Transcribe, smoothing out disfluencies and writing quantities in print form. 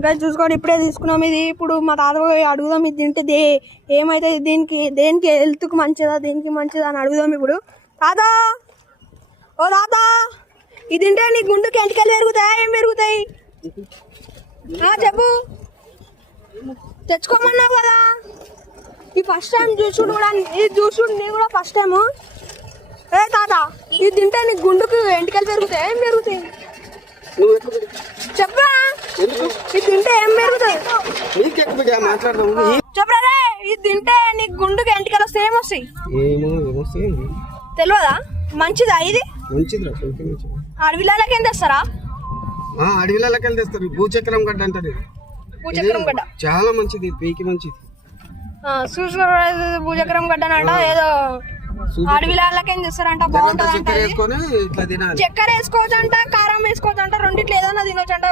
ఇంకా చూసుకోండి, ఇప్పుడే తీసుకున్నాం ఇది. ఇప్పుడు మా తాత అడుగుదాం, ఇది తింటే ఏమైతే దేనికి హెల్త్కి మంచిదా, దేనికి మంచిదా అని అడుగుదాం ఇప్పుడు. తాత, ఓ తాత, ఇది తింటే నీ గుండెకి ఎంటికలు పెరుగుతాయా, ఏం పెరుగుతాయి చెప్పు. తెచ్చుకోమన్నావు కదా, ఈ ఫస్ట్ టైం చూసుడు కూడా, ఇది చూసుడు నీ కూడా ఫస్ట్ టైము. ఏ తాత, ఇది తింటే నీ గుండెకి ఎంటికలు పెరుగుతాయా, ఏం పెరుగుతాయి చెప్పరా. ఇది తింటే ఏం పెరుగుతాయి చెప్పరా. ఇది తింటే నీ గుండెకి ఎంటికలు వస్తే ఏమొస్తాయి తెలియదా? మంచిదా ఇది? అడవిలకి ఏం తెస్తారా? అడవిలకి వెళ్ళి తెస్తారు. భూచక్రం గడ్డ అంటారు. భూచక్రం గడ్డ చాలా మంచిది, పీకి మంచిది. చూసుకో, భూచక్రం గడ్డ అంట, ఏదో అడవిలకి ఏం తెస్తారంట, బాగుంటుంది అంట. ఇట్లా తినాలి. చక్కెర వేసుకోవచ్చు అంట, కారం వేసుకోవచ్చు అంట, రెండిట్లో ఏదైనా తినొచ్చు అంట.